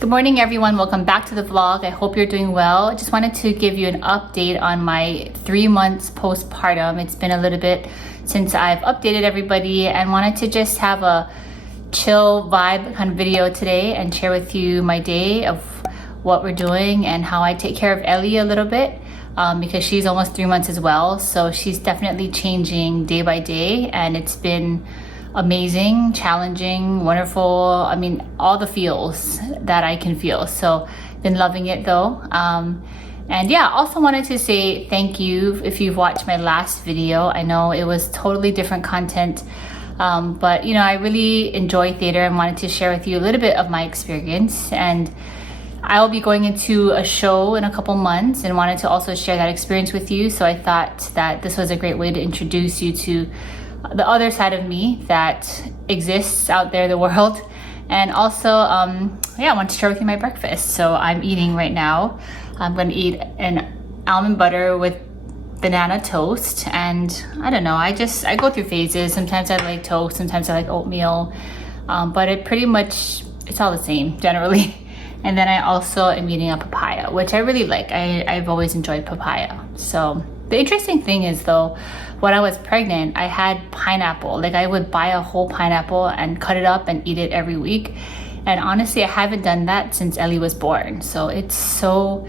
Good morning everyone, welcome back to the vlog. I hope you're doing well. I just wanted to give you an update on my 3 months postpartum. It's been a little bit since I've updated everybody and wanted to just have a chill vibe kind of video today and share with you my day of what we're doing and how I take care of Ellie a little bit because she's almost 3 months as well. So she's definitely changing day by day and it's been amazing, challenging, wonderful. I mean, all the feels that I can feel. So been loving it though. And yeah, also wanted to say thank you if you've watched my last video. I know it was totally different content, but you know, I really enjoy theater and wanted to share with you a little bit of my experience. And I'll be going into a show in a couple months and wanted to also share that experience with you. So I thought that this was a great way to introduce you to the other side of me that exists out there in the world. And also yeah, I want to share with you my breakfast. So I'm eating right now. I'm going to eat an almond butter with banana toast, and I don't know, I go through phases. Sometimes I like toast, sometimes I like oatmeal, but it's all the same generally. And then I also am eating a papaya, which I really like. I've always enjoyed papaya. So the interesting thing is though, when I was pregnant, I had pineapple. Like I would buy a whole pineapple and cut it up and eat it every week. And honestly, I haven't done that since Ellie was born. So it's so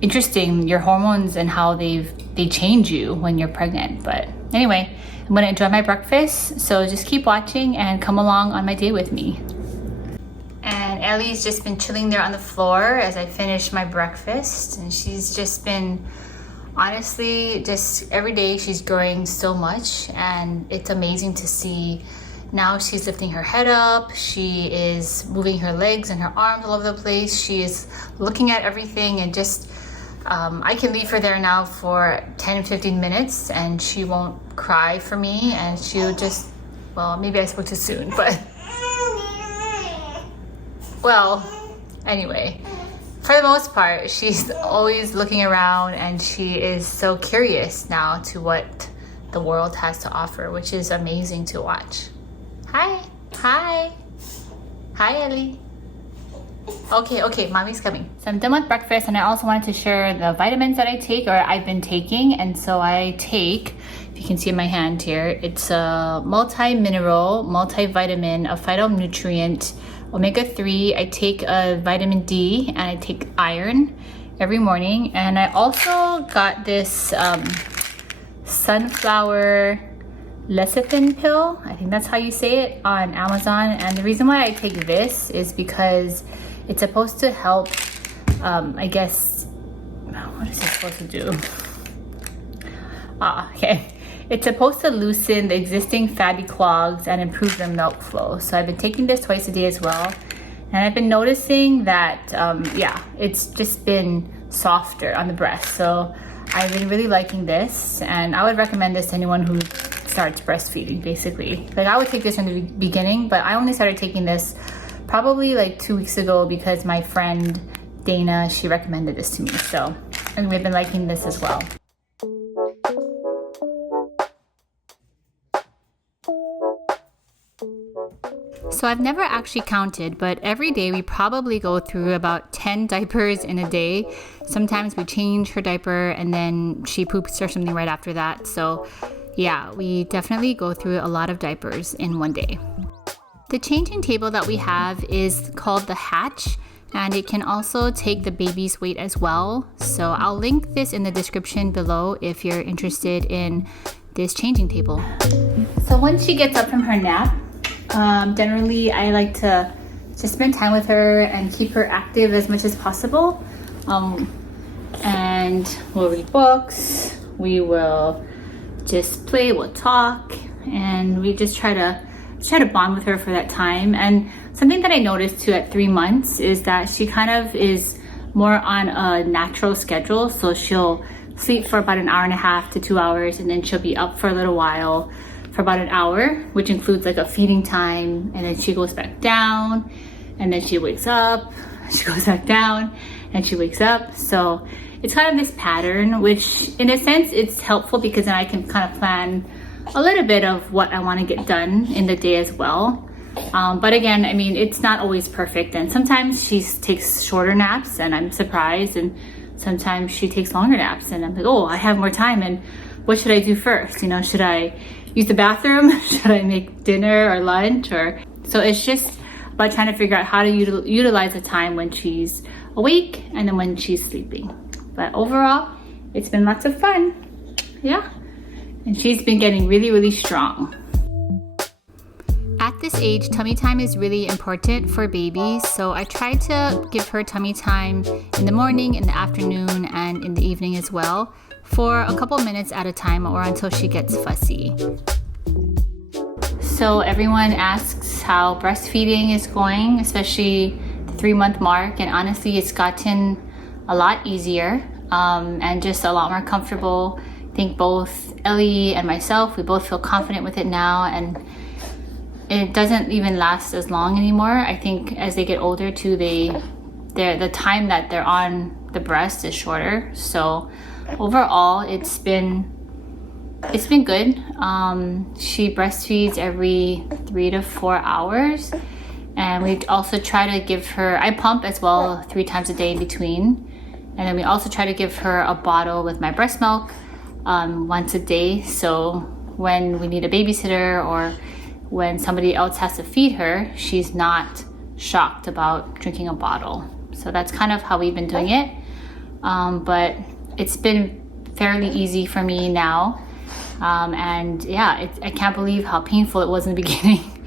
interesting, your hormones and how they change you when you're pregnant. But anyway, I'm gonna enjoy my breakfast. So just keep watching and come along on my day with me. And Ellie's just been chilling there on the floor as I finish my breakfast. And she's just been, honestly, just every day she's growing so much, and it's amazing to see. Now she's lifting her head up, she is moving her legs and her arms all over the place, she is looking at everything, and just I can leave her there now for 10-15 minutes and she won't cry for me, and she'll just, well, maybe I spoke too soon, but well, anyway, for the most part, she's always looking around and she is so curious now to what the world has to offer, which is amazing to watch. Hi, hi, hi Ellie. Okay, mommy's coming. So I'm done with breakfast, and I also wanted to share the vitamins that I take, or I've been taking. And so I take, if you can see in my hand here, it's a multi-mineral, multivitamin, a phytonutrient, omega-3. I take a vitamin D and I take iron every morning. And I also got this sunflower lecithin pill, I think that's how you say it, on Amazon. And the reason why I take this is because it's supposed to help, I guess, what is it supposed to do? Okay. It's supposed to loosen the existing fatty clogs and improve their milk flow. So I've been taking this twice a day as well. And I've been noticing that, yeah, it's just been softer on the breast. So I've been really liking this, and I would recommend this to anyone who starts breastfeeding, basically. Like I would take this in the beginning, but I only started taking this probably like 2 weeks ago because my friend Dana, she recommended this to me. So, and we've been liking this as well. So I've never actually counted, but every day we probably go through about 10 diapers in a day. Sometimes we change her diaper and then she poops or something right after that. So yeah, we definitely go through a lot of diapers in one day. The changing table that we have is called the Hatch, and it can also take the baby's weight as well. So I'll link this in the description below if you're interested in this changing table. So once she gets up from her nap, generally I like to just spend time with her and keep her active as much as possible. And we'll read books, we will just play, we'll talk, and we just try to bond with her for that time. And something that I noticed too at 3 months is that she kind of is more on a natural schedule. So she'll sleep for about an hour and a half to 2 hours, and then she'll be up for a little while for about an hour, which includes like a feeding time, and then she goes back down, and then she wakes up, she goes back down, and she wakes up. So it's kind of this pattern, which in a sense it's helpful because then I can kind of plan a little bit of what I want to get done in the day as well. But again, I mean, it's not always perfect, and sometimes she takes shorter naps and I'm surprised, and sometimes she takes longer naps and I'm like, oh, I have more time, and what should I do first? You know, should I use the bathroom? Should I make dinner or lunch? Or so it's just about trying to figure out how to utilize the time when she's awake and then when she's sleeping. But overall, it's been lots of fun. Yeah. And she's been getting really, really strong. At this age, tummy time is really important for babies, so I try to give her tummy time in the morning, in the afternoon, and in the evening as well, for a couple minutes at a time or until she gets fussy. So everyone asks how breastfeeding is going, especially the 3-month mark, and honestly it's gotten a lot easier and just a lot more comfortable. I think both Ellie and myself, we both feel confident with it now, and it doesn't even last as long anymore. I think as they get older too, the time that they're on the breast is shorter. So overall, it's been good. She breastfeeds every 3 to 4 hours, and we also try to give her, I pump as well 3 times a day in between, and then we also try to give her a bottle with my breast milk once a day. So when we need a babysitter or when somebody else has to feed her, she's not shocked about drinking a bottle. So that's kind of how we've been doing it. But it's been fairly easy for me now. And yeah, I can't believe how painful it was in the beginning.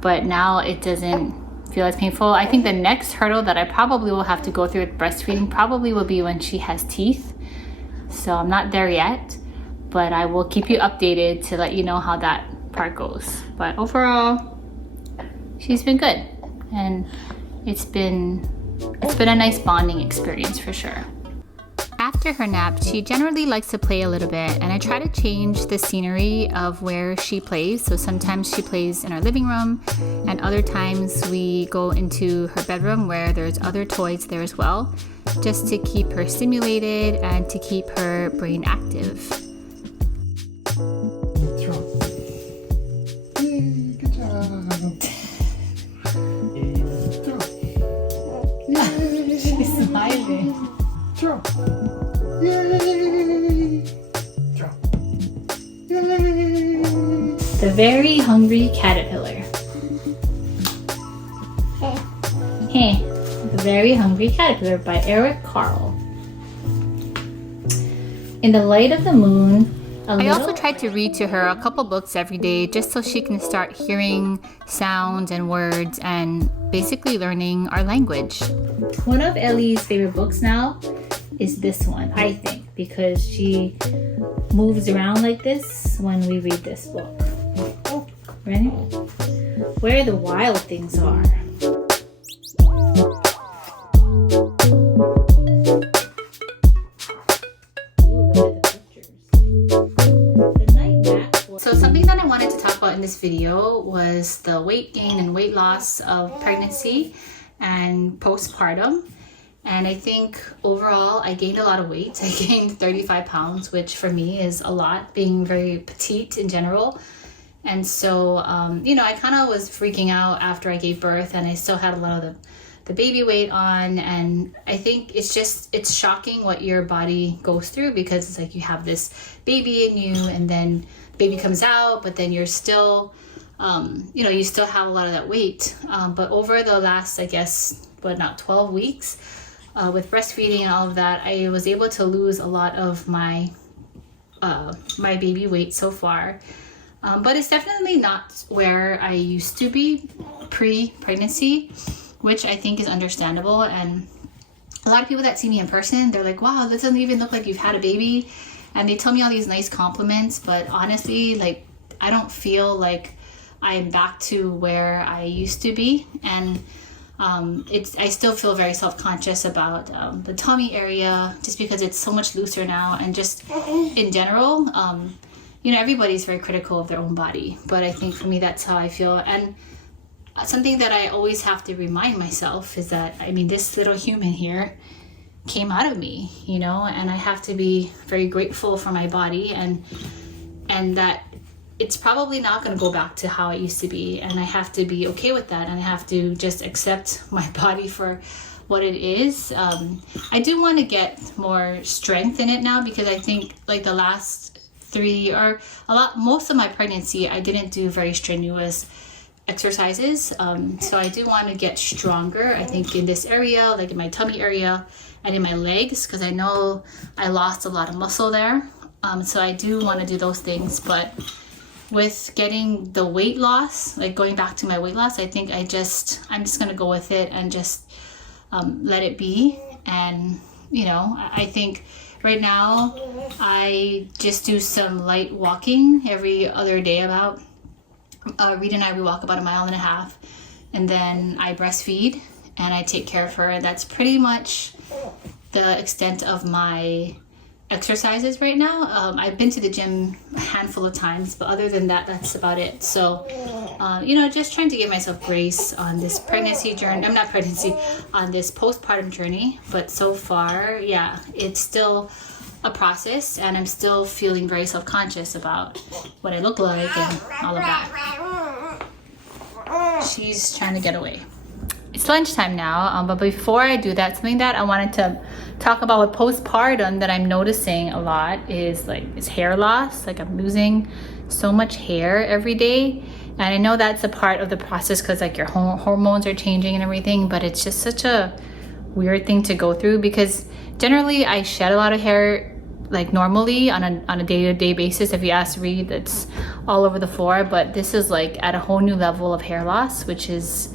But now it doesn't feel as painful. I think the next hurdle that I probably will have to go through with breastfeeding probably will be when she has teeth. So I'm not there yet, but I will keep you updated to let you know how that part goes. But overall, she's been good, and it's been a nice bonding experience for sure. After her nap, she generally likes to play a little bit, and I try to change the scenery of where she plays. So sometimes she plays in our living room, and other times we go into her bedroom where there's other toys there as well, just to keep her stimulated and to keep her brain active. She's smiling. The Very Hungry Caterpillar. Hey, The Very Hungry Caterpillar by Eric Carle. In the light of the moon, I also tried to read to her a couple books every day just so she can start hearing sounds and words and basically learning our language. One of Ellie's favorite books now is this one, I think, because she moves around like this when we read this book. Ready? Where the wild things are. So something that I wanted to talk about in this video was the weight gain and weight loss of pregnancy and postpartum. And I think overall I gained a lot of weight. I gained 35 pounds, which for me is a lot, being very petite in general. And so, I kind of was freaking out after I gave birth, and I still had a lot of the baby weight on. And I think it's shocking what your body goes through, because it's like you have this baby in you, and then baby comes out, but then you're still, you still have a lot of that weight. But over the last, 12 weeks, with breastfeeding and all of that, I was able to lose a lot of my baby weight so far. But it's definitely not where I used to be pre-pregnancy, which I think is understandable. And a lot of people that see me in person, they're like, wow, this doesn't even look like you've had a baby. And they tell me all these nice compliments, but honestly, I don't feel like I'm back to where I used to be. And I still feel very self-conscious about the tummy area, just because it's so much looser now, and just in general, everybody's very critical of their own body, but I think for me that's how I feel. And something that I always have to remind myself is that this little human here came out of me, and I have to be very grateful for my body, and that it's probably not going to go back to how it used to be, and I have to be okay with that, and I have to just accept my body for what it is. I do want to get more strength in it now, because I think like the last most of my pregnancy, I didn't do very strenuous exercises. So I do want to get stronger, I think, in this area, like in my tummy area and in my legs, because I know I lost a lot of muscle there. So I do want to do those things, but with getting the weight loss, like going back to my weight loss, I think I'm just going to go with it and just let it be. And, you know, I think right now I just do some light walking every other day. About Reid and I, we walk about 1.5 miles, and then I breastfeed and I take care of her. And that's pretty much the extent of my exercises right now. I've been to the gym a handful of times, but other than that, that's about it. So you know, just trying to give myself grace on this pregnancy journey. I'm not pregnancy, on this postpartum journey. But so far, yeah, it's still a process, and I'm still feeling very self-conscious about what I look like and all of that. She's trying to get away. It's lunchtime now, but before I do that, something that I wanted to talk about with postpartum that I'm noticing a lot is hair loss. Like, I'm losing so much hair every day, and I know that's a part of the process because like your hormones are changing and everything, but it's just such a weird thing to go through, because generally I shed a lot of hair like normally on a day-to-day basis. If you ask Reid, that's all over the floor, but this is like at a whole new level of hair loss, which is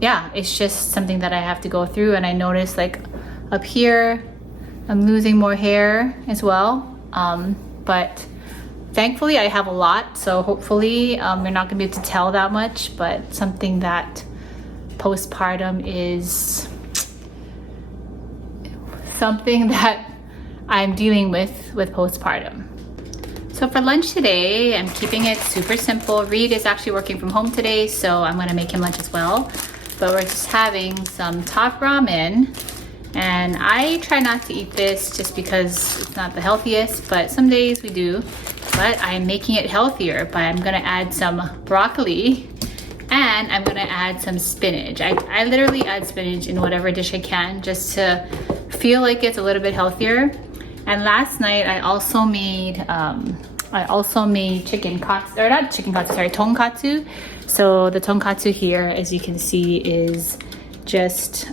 yeah, it's just something that I have to go through. And I notice like up here I'm losing more hair as well, but thankfully I have a lot, so hopefully you're not gonna be able to tell that much. But something that postpartum is something that I'm dealing with postpartum. So for lunch today, I'm keeping it super simple. Reid is actually working from home today, so I'm gonna make him lunch as well. But we're just having some top ramen, and I try not to eat this just because it's not the healthiest, but some days we do. But I'm making it healthier, but I'm gonna add some broccoli, and I'm gonna add some spinach. I literally add spinach in whatever dish I can, just to feel like it's a little bit healthier. And last night I also made tonkatsu. So the tonkatsu here, as you can see, is just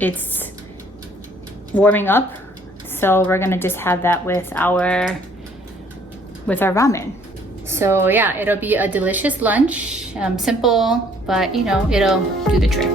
it's warming up. So we're gonna just have that with our ramen. So yeah, it'll be a delicious lunch, simple, but you know, it'll do the trick.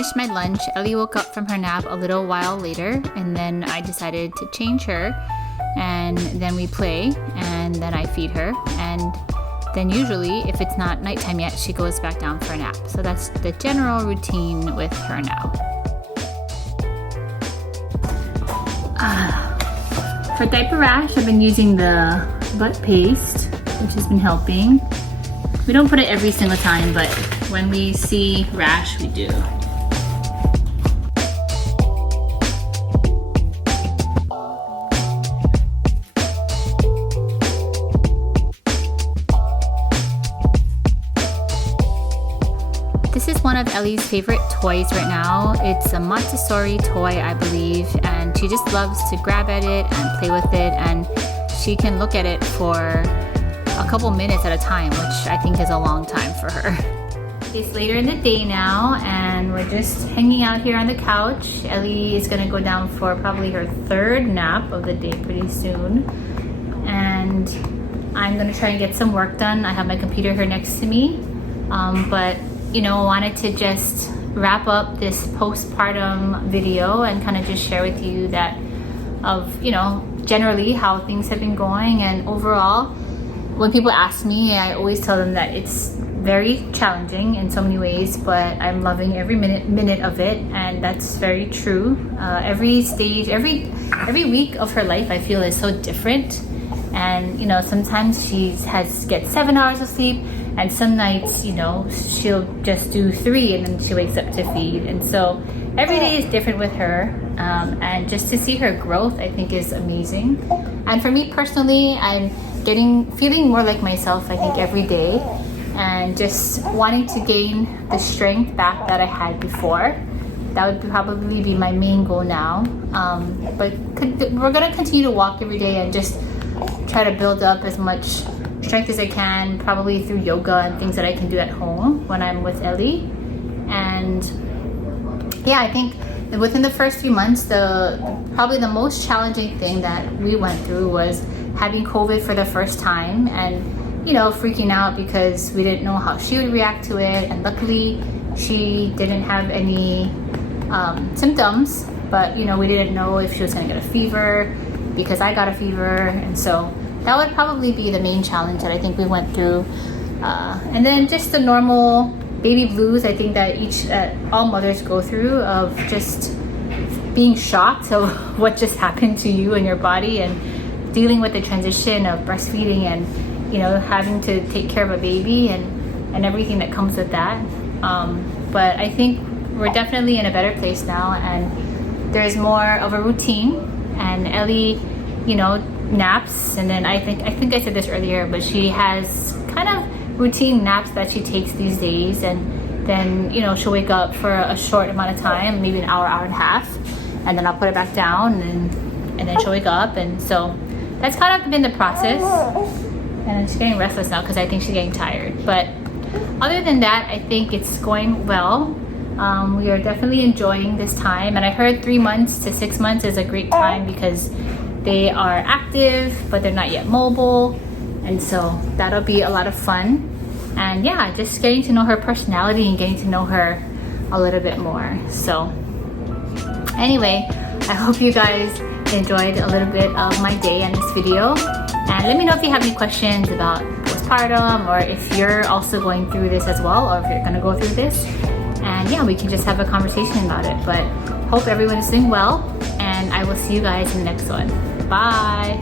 finished my lunch, Ellie woke up from her nap a little while later, and then I decided to change her, and then we play, and then I feed her, and then usually, if it's not nighttime yet, she goes back down for a nap. So that's the general routine with her now. For diaper rash, I've been using the butt paste, which has been helping. We don't put it every single time, but when we see rash, we do. This is one of Ellie's favorite toys right now. It's a Montessori toy, I believe, and she just loves to grab at it and play with it, and she can look at it for a couple minutes at a time, which I think is a long time for her. It's later in the day now, and we're just hanging out here on the couch. Ellie is gonna go down for probably her third nap of the day pretty soon, and I'm gonna try and get some work done. I have my computer here next to me, but you know, I wanted to just wrap up this postpartum video and kind of just share with you that of, you know, generally how things have been going. And overall, when people ask me, I always tell them that it's very challenging in so many ways, but I'm loving every minute of it, and that's very true. Every stage, every week of her life, I feel is so different. And you know, sometimes she gets 7 hours of sleep, and some nights, you know, she'll just do 3 and then she wakes up to feed. And so every day is different with her, and just to see her growth, I think, is amazing. And for me personally, I'm feeling more like myself, I think, every day, and just wanting to gain the strength back that I had before. That would probably be my main goal now. But we're gonna continue to walk every day and just try to build up as much strength as I can, probably through yoga and things that I can do at home when I'm with Ellie. And yeah, I think within the first few months, probably the most challenging thing that we went through was having COVID for the first time, and you know, freaking out because we didn't know how she would react to it. And luckily, she didn't have any symptoms, but you know, we didn't know if she was going to get a fever because I got a fever, and so that would probably be the main challenge that I think we went through. And then just the normal baby blues, I think that all mothers go through, of just being shocked of what just happened to you and your body, and dealing with the transition of breastfeeding, and you know, having to take care of a baby and everything that comes with that. But I think we're definitely in a better place now, and there's more of a routine. And Ellie, you know, naps, and then I think I said this earlier, but she has kind of routine naps that she takes these days, and then you know, she'll wake up for a short amount of time, maybe an hour and a half, and then I'll put her back down, and then she'll wake up. And so that's kind of been the process. And she's getting restless now because I think she's getting tired. But other than that, I think it's going well. We are definitely enjoying this time, and I heard 3 months to 6 months is a great time because they are active, but they're not yet mobile, and so that'll be a lot of fun. And yeah, just getting to know her personality and getting to know her a little bit more. So anyway, I hope you guys enjoyed a little bit of my day and this video, and let me know if you have any questions about postpartum, or if you're also going through this as well, or if you're going to go through this. And yeah, we can just have a conversation about it. But hope everyone is doing well, and I will see you guys in the next one. Bye.